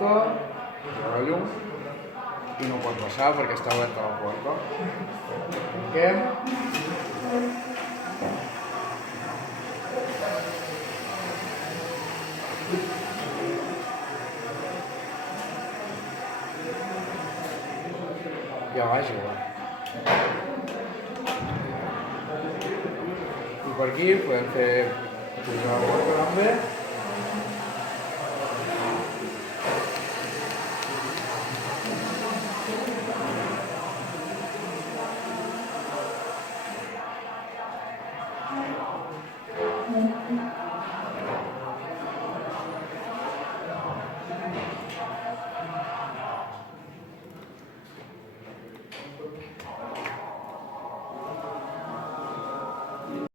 porta, la llum, i no pot passar perquè està oberta la porta. Tanquem. Ja va, jugar. I per aquí podem fer pujar la porta també.